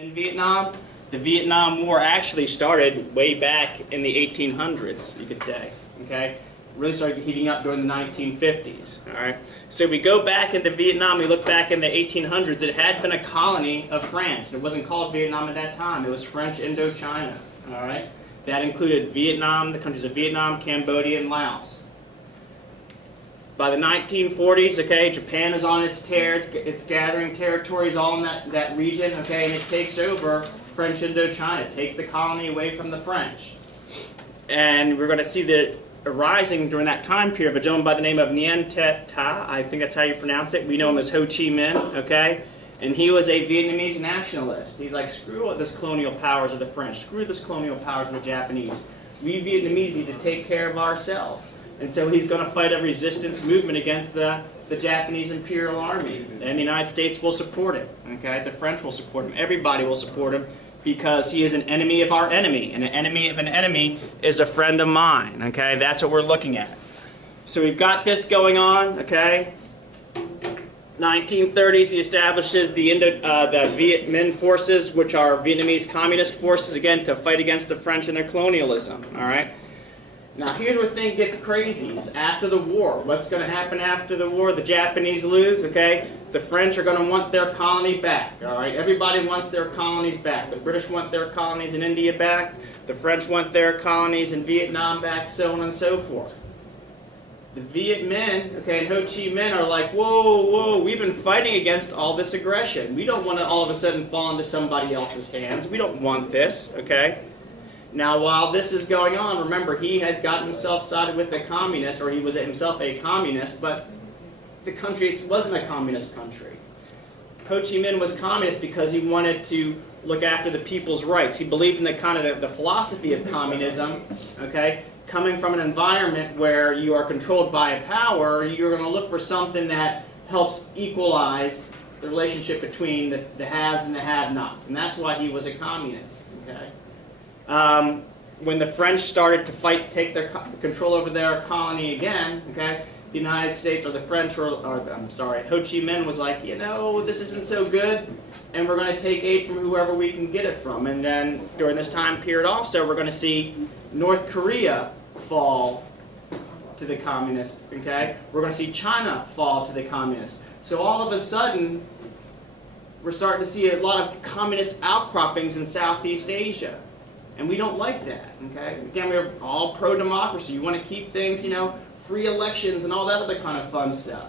in Vietnam. The Vietnam War actually started way back in the 1800s, you could say. Okay, really started heating up during the 1950s. All right, so we go back into Vietnam. We look back in the 1800s. It had been a colony of France. It wasn't called Vietnam at that time. It was French Indochina. All right, that included Vietnam, the countries of Vietnam, Cambodia, and Laos. By the 1940s, okay, Japan is on its tear. It's gathering territories all in that region, okay, and it takes over French Indochina. It takes the colony away from the French. And we're going to see the arising during that time period of a gentleman by the name of Nguyen Tet Ta. I think that's how you pronounce it. We know him as Ho Chi Minh, okay? And he was a Vietnamese nationalist. He's like, screw this colonial powers of the French. Screw this colonial powers of the Japanese. We Vietnamese need to take care of ourselves. And so he's going to fight a resistance movement against the Japanese Imperial Army. And the United States will support him. Okay? The French will support him. Everybody will support him because he is an enemy of our enemy. And an enemy of an enemy is a friend of mine. Okay? That's what we're looking at. So we've got this going on. Okay? 1930s, he establishes the Viet Minh forces, which are Vietnamese communist forces, again, to fight against the French and their colonialism. All right? Now, here's where things gets crazy. Is after the war. What's going to happen after the war? The Japanese lose, okay? The French are going to want their colony back, all right? Everybody wants their colonies back. The British want their colonies in India back. The French want their colonies in Vietnam back, so on and so forth. The Viet Minh, okay, and Ho Chi Minh are like, whoa, whoa, we've been fighting against all this aggression. We don't want to all of a sudden fall into somebody else's hands. We don't want this, okay? Now, while this is going on, remember, he had gotten himself sided with the communists, or he was himself a communist, but the country wasn't a communist country. Ho Chi Minh was communist because he wanted to look after the people's rights. He believed in the kind of the philosophy of communism, okay? Coming from an environment where you are controlled by a power, you're going to look for something that helps equalize the relationship between the haves and the have-nots. And that's why he was a communist, okay? When the French started to fight to take their control over their colony again, okay, the United States or the French, Ho Chi Minh was like, you know, this isn't so good, and we're going to take aid from whoever we can get it from. And then during this time period also, we're going to see North Korea fall to the communists, okay? We're going to see China fall to the communists. So all of a sudden, we're starting to see a lot of communist outcroppings in Southeast Asia. And we don't like that, okay? Again, we're all pro-democracy. You want to keep things, you know, free elections and all that other kind of fun stuff.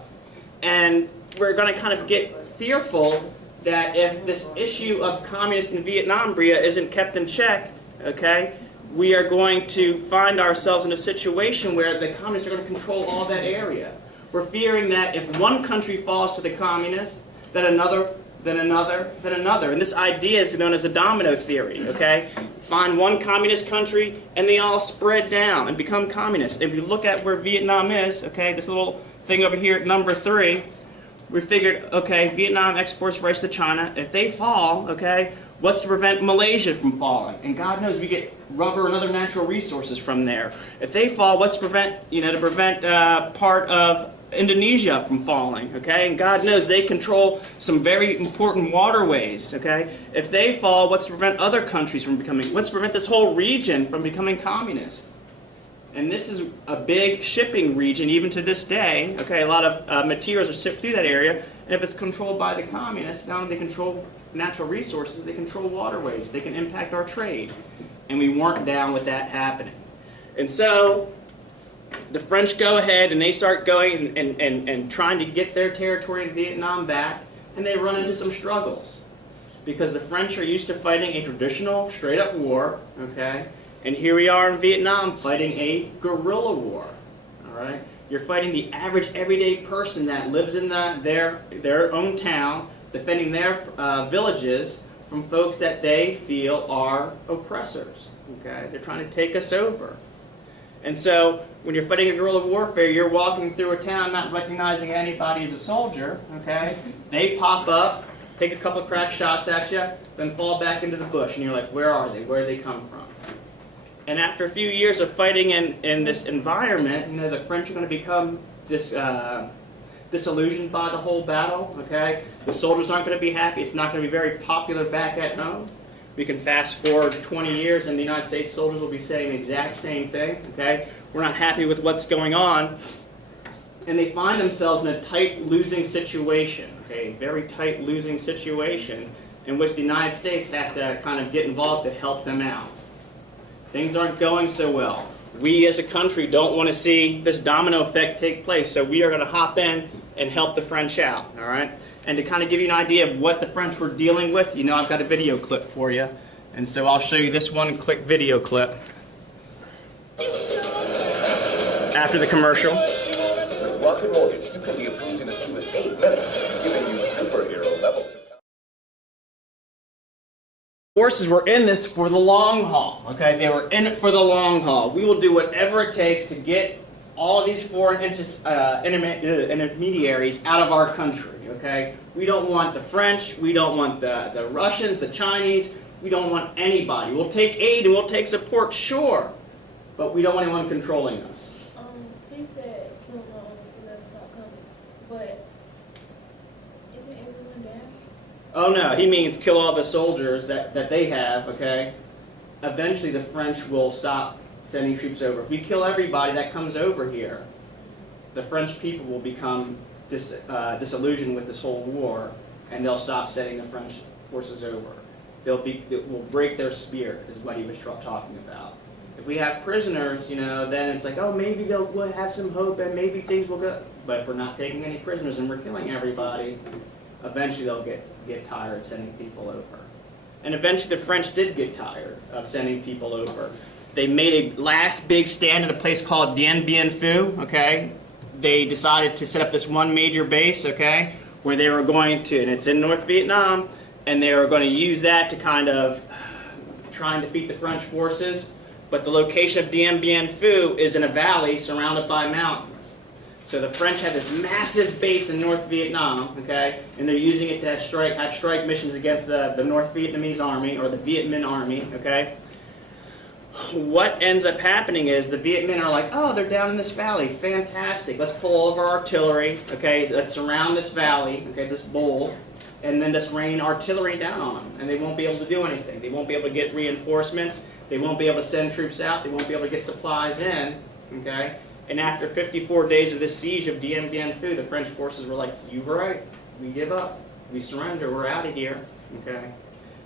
And we're going to kind of get fearful that if this issue of communist in Vietnam, Bria, isn't kept in check, okay, we are going to find ourselves in a situation where the communists are going to control all that area. We're fearing that if one country falls to the communists, then another, then another, then another. And this idea is known as the domino theory, okay? Find one communist country, and they all spread down and become communist. If you look at where Vietnam is, okay, this little thing over here at number 3, we figured, okay, Vietnam exports rice to China. If they fall, okay, what's to prevent Malaysia from falling? And God knows we get rubber and other natural resources from there. If they fall, what's to prevent, part of Indonesia from falling, okay? And God knows they control some very important waterways, okay? If they fall, what's to prevent other countries from becoming, what's to prevent this whole region from becoming communist? And this is a big shipping region even to this day, okay? A lot of materials are shipped through that area, and if it's controlled by the communists, not only they control natural resources, they control waterways, they can impact our trade. And we weren't down with that happening. And so the French go ahead and they start going and trying to get their territory in Vietnam back, and they run into some struggles. Because the French are used to fighting a traditional, straight-up war, okay? And here we are in Vietnam fighting a guerrilla war, all right? You're fighting the average, everyday person that lives in their own town, defending their villages from folks that they feel are oppressors, okay? They're trying to take us over. And so, when you're fighting a guerrilla warfare, you're walking through a town not recognizing anybody as a soldier, okay? They pop up, take a couple of crack shots at you, then fall back into the bush, and you're like, where are they? Where do they come from? And after a few years of fighting in this environment, you know, the French are going to become disillusioned by the whole battle, okay? The soldiers aren't going to be happy. It's not going to be very popular back at home. We can fast forward 20 years and the United States soldiers will be saying the exact same thing, okay? We're not happy with what's going on. And they find themselves in a tight losing situation, okay? Very tight losing situation in which the United States has to kind of get involved to help them out. Things aren't going so well. We as a country don't want to see this domino effect take place, so we are going to hop in and help the French out, all right? And to kind of give you an idea of what the French were dealing with, you know, I've got a video clip for you. And so I'll show you this one quick video clip after the commercial. With Rocket Mortgage, you can be approved in as few as 8 minutes, giving you superhero levels. Forces were in this for the long haul, okay? They were in it for the long haul. We will do whatever it takes to get all of these foreign intermediaries out of our country, okay? We don't want the French, we don't want the Russians, the Chinese, we don't want anybody. We'll take aid and we'll take support, sure, but we don't want anyone controlling us. He said kill them all so they'll stop coming, but isn't everyone down? Oh no, he means kill all the soldiers that they have, okay? Eventually the French will stop sending troops over. If we kill everybody that comes over here, the French people will become disillusioned with this whole war, and they'll stop sending the French forces over. It will break their spirit, is what he was talking about. If we have prisoners, you know, then it's like, oh, maybe we'll have some hope and maybe things will go. But if we're not taking any prisoners and we're killing everybody, eventually they'll get tired of sending people over. And eventually the French did get tired of sending people over. They made a last big stand at a place called Dien Bien Phu, okay? They decided to set up this one major base, okay, where they were going to, and it's in North Vietnam, and they were going to use that to kind of try and defeat the French forces. But the location of Dien Bien Phu is in a valley surrounded by mountains. So the French had this massive base in North Vietnam, okay, and they're using it to have strike missions against the North Vietnamese army, or the Viet Minh army, okay? What ends up happening is the Viet Minh are like, oh, they're down in this valley, fantastic, let's pull all of our artillery, okay, let's surround this valley, okay, this bowl, and then just rain artillery down on them, and they won't be able to do anything. They won't be able to get reinforcements, they won't be able to send troops out, they won't be able to get supplies in, okay? And after 54 days of this siege of Dien Bien Phu, the French forces were like, you were right, we give up, we surrender, we're out of here, okay?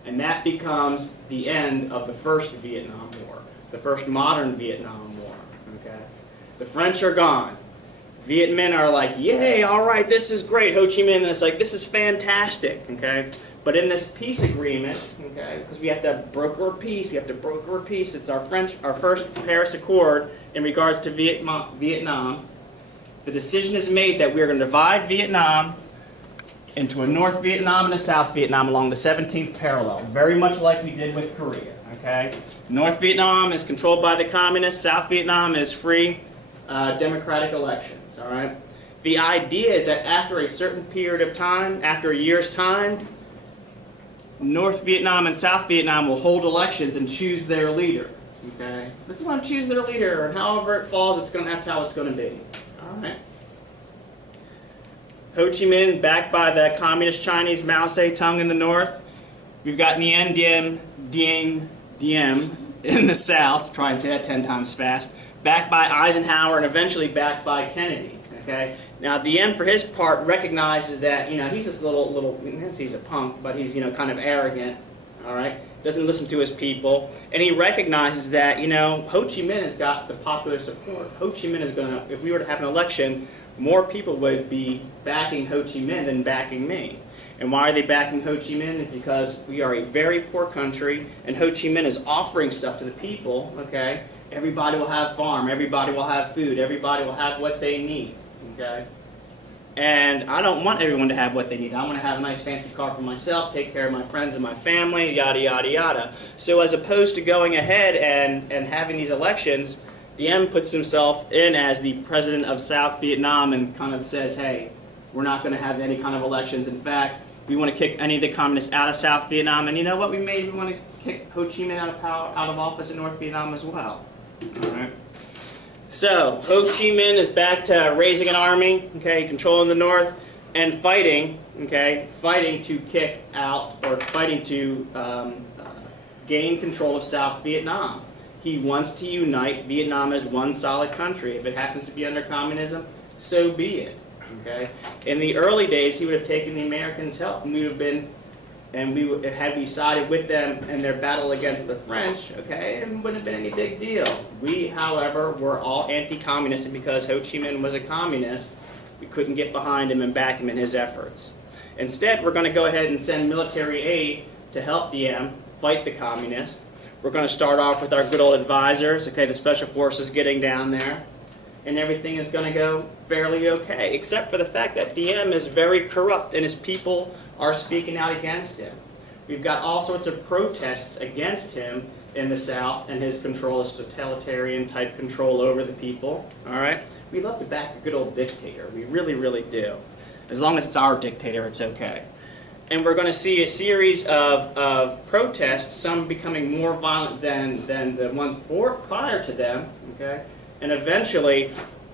And that becomes the end of the first Vietnam War, the first modern Vietnam War, okay? The French are gone. Viet Minh are like, yay, all right, this is great. Ho Chi Minh is like, this is fantastic, okay? But in this peace agreement, okay, because we have to broker a peace, it's our first Paris Accord in regards to Vietnam. The decision is made that we're going to divide Vietnam into a North Vietnam and a South Vietnam along the 17th parallel, very much like we did with Korea, okay? North Vietnam is controlled by the communists, South Vietnam is free democratic elections, all right? The idea is that after a certain period of time, after a year's time, North Vietnam and South Vietnam will hold elections and choose their leader, okay? Let's let them choose their leader, and however it falls, that's how it's going to be, all right? Ho Chi Minh, backed by the communist Chinese Mao Zedong in the north. We've got Nguyen Diem in the south. Try and say that 10 times fast. Backed by Eisenhower and eventually backed by Kennedy. Okay. Now Diem, for his part, recognizes that he's this little he's a punk, but he's kind of arrogant. All right. Doesn't listen to his people, and he recognizes that Ho Chi Minh has got the popular support. Ho Chi Minh is going to, if we were to have an election, more people would be backing Ho Chi Minh than backing me. And why are they backing Ho Chi Minh? It's because we are a very poor country, and Ho Chi Minh is offering stuff to the people, okay? Everybody will have farm, everybody will have food, everybody will have what they need, okay? And I don't want everyone to have what they need. I want to have a nice fancy car for myself, take care of my friends and my family, yada, yada, yada. So as opposed to going ahead and having these elections, Diem puts himself in as the president of South Vietnam and kind of says, hey, we're not going to have any kind of elections. In fact, we want to kick any of the communists out of South Vietnam. And you know what? We want to kick Ho Chi Minh out of office in North Vietnam as well. All right. So Ho Chi Minh is back to raising an army, okay, controlling the north, and fighting, okay, fighting to kick out or fighting to gain control of South Vietnam. He wants to unite Vietnam as one solid country. If it happens to be under communism, so be it. Okay. In the early days, he would have taken the Americans' help, and had we sided with them in their battle against the French, okay, it wouldn't have been any big deal. We, however, were all anti-communist, and because Ho Chi Minh was a communist, we couldn't get behind him and back him in his efforts. Instead, we're going to go ahead and send military aid to help Diem fight the communists. We're going to start off with our good old advisors, okay, the special forces getting down there, and everything is going to go fairly okay, except for the fact that Diem is very corrupt and his people are speaking out against him. We've got all sorts of protests against him in the South and his control, his totalitarian type control over the people, all right? We love to back a good old dictator. We really, really do. As long as it's our dictator, it's okay. And we're going to see a series of protests, some becoming more violent than the ones prior to them, okay? And eventually,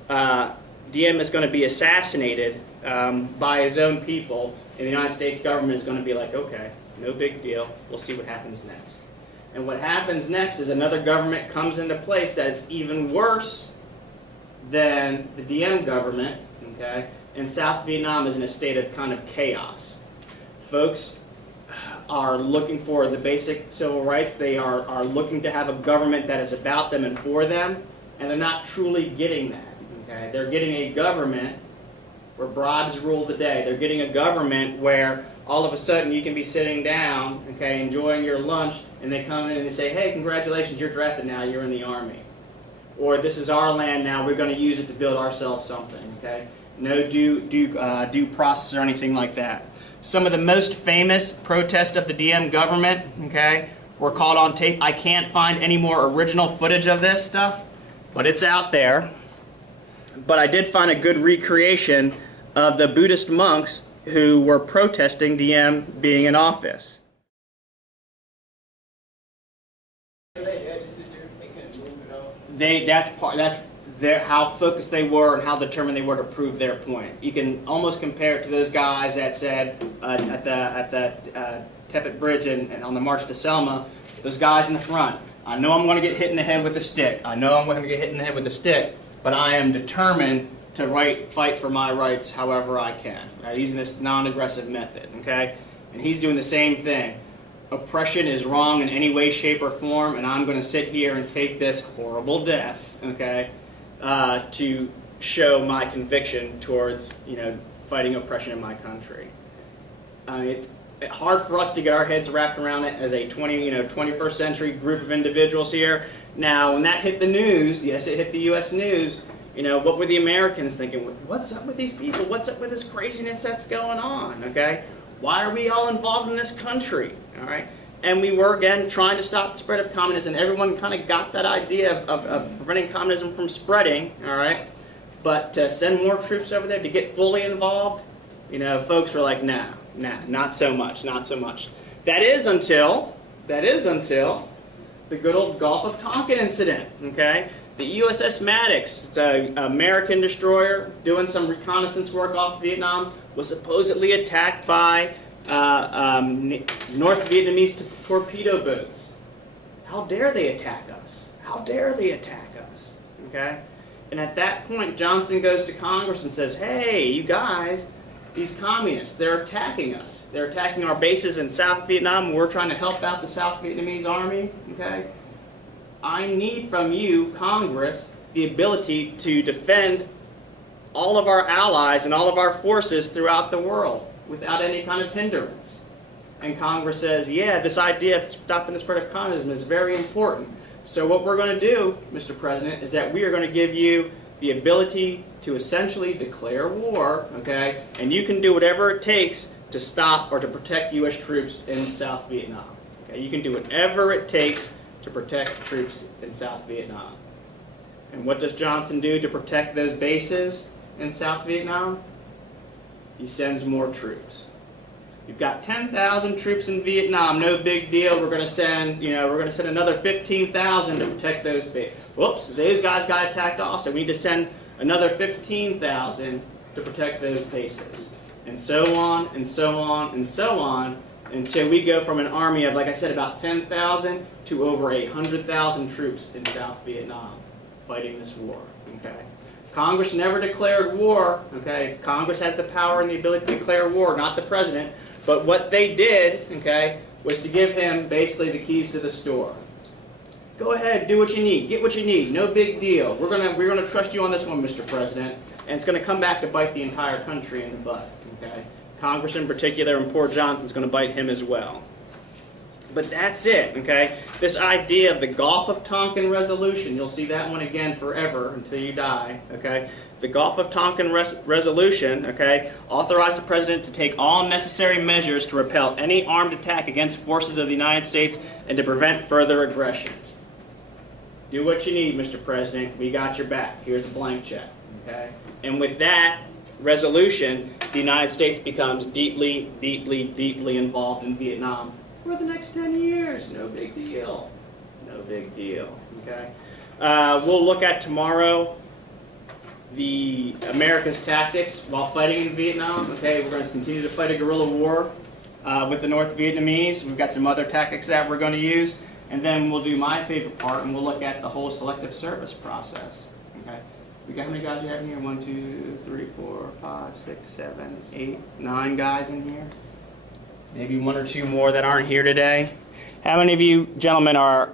Diem is going to be assassinated by his own people, and the United States government is going to be like, okay, no big deal, we'll see what happens next. And what happens next is another government comes into place that's even worse than the Diem government, okay? And South Vietnam is in a state of kind of chaos. Folks are looking for the basic civil rights. They are looking to have a government that is about them and for them, and they're not truly getting that. Okay? They're getting a government where bribes rule the day. They're getting a government where all of a sudden you can be sitting down, okay, enjoying your lunch, and they come in and they say, hey, congratulations, you're drafted now, you're in the Army. Or this is our land now, we're going to use it to build ourselves something. Okay? No due process or anything like that. Some of the most famous protests of the Diem government, okay, were caught on tape. I can't find any more original footage of this stuff, but it's out there. But I did find a good recreation of the Buddhist monks who were protesting Diem being in office. That's how focused they were and how determined they were to prove their point. You can almost compare it to those guys that said at the Tepic Bridge and on the March to Selma, those guys in the front, I know I'm going to get hit in the head with a stick. I know I'm going to get hit in the head with a stick, but I am determined to fight for my rights however I can, right? Using this non-aggressive method, okay? And he's doing the same thing. Oppression is wrong in any way, shape, or form, and I'm going to sit here and take this horrible death, okay, to show my conviction towards, fighting oppression in my country. It's hard for us to get our heads wrapped around it as a 21st century group of individuals here. Now, when that hit the news, yes, it hit the U.S. news. What were the Americans thinking? What's up with these people? What's up with this craziness that's going on? Okay, why are we all involved in this country? All right. And we were, again, trying to stop the spread of communism. Everyone kind of got that idea of preventing communism from spreading, all right? But to send more troops over there to get fully involved, folks were like, nah, not so much, not so much. That is until the good old Gulf of Tonkin incident, okay? The USS Maddox, the American destroyer doing some reconnaissance work off Vietnam, was supposedly attacked by North Vietnamese torpedo boats. How dare they attack us? How dare they attack us? Okay? And at that point, Johnson goes to Congress and says, hey, you guys, these communists, they're attacking us. They're attacking our bases in South Vietnam, and we're trying to help out the South Vietnamese army. Okay? I need from you, Congress, the ability to defend all of our allies and all of our forces throughout the world without any kind of hindrance. And Congress says, yeah, this idea of stopping the spread of communism is very important. So what we're going to do, Mr. President, is that we are going to give you the ability to essentially declare war, okay? And you can do whatever it takes to stop or to protect U.S. troops in South Vietnam. Okay? You can do whatever it takes to protect troops in South Vietnam. And what does Johnson do to protect those bases in South Vietnam? He sends more troops. You've got 10,000 troops in Vietnam, no big deal. We're going to send, another 15,000 to protect those bases. Whoops, those guys got attacked also. We need to send another 15,000 to protect those bases. And so on, and so on, and so on, until we go from an army of, like I said, about 10,000 to over 100,000 troops in South Vietnam fighting this war. Okay? Congress never declared war. Okay? Congress has the power and the ability to declare war, not the president. But what they did, okay, was to give him basically the keys to the store. Go ahead, do what you need, get what you need, no big deal. We're gonna trust you on this one, Mr. President, and it's gonna come back to bite the entire country in the butt. Okay, Congress in particular, and poor Johnson's gonna bite him as well. But that's it. Okay, this idea of the Gulf of Tonkin Resolution, you'll see that one again forever until you die. Okay. The Gulf of Tonkin Resolution, okay, authorized the President to take all necessary measures to repel any armed attack against forces of the United States and to prevent further aggression. Do what you need, Mr. President. We got your back. Here's a blank check. Okay? And with that resolution, the United States becomes deeply, deeply, deeply involved in Vietnam for the next 10 years. No big deal. No big deal. Okay? We'll look at tomorrow the America's tactics while fighting in Vietnam. Okay, we're going to continue to fight a guerrilla war with the North Vietnamese. We've got some other tactics that we're going to use, and then we'll do my favorite part, and we'll look at the whole selective service process. Okay, we got how many guys you have in here? 1, 2, 3, 4, 5, 6, 7, 8, 9 guys in here. Maybe 1 or 2 more that aren't here today. How many of you gentlemen are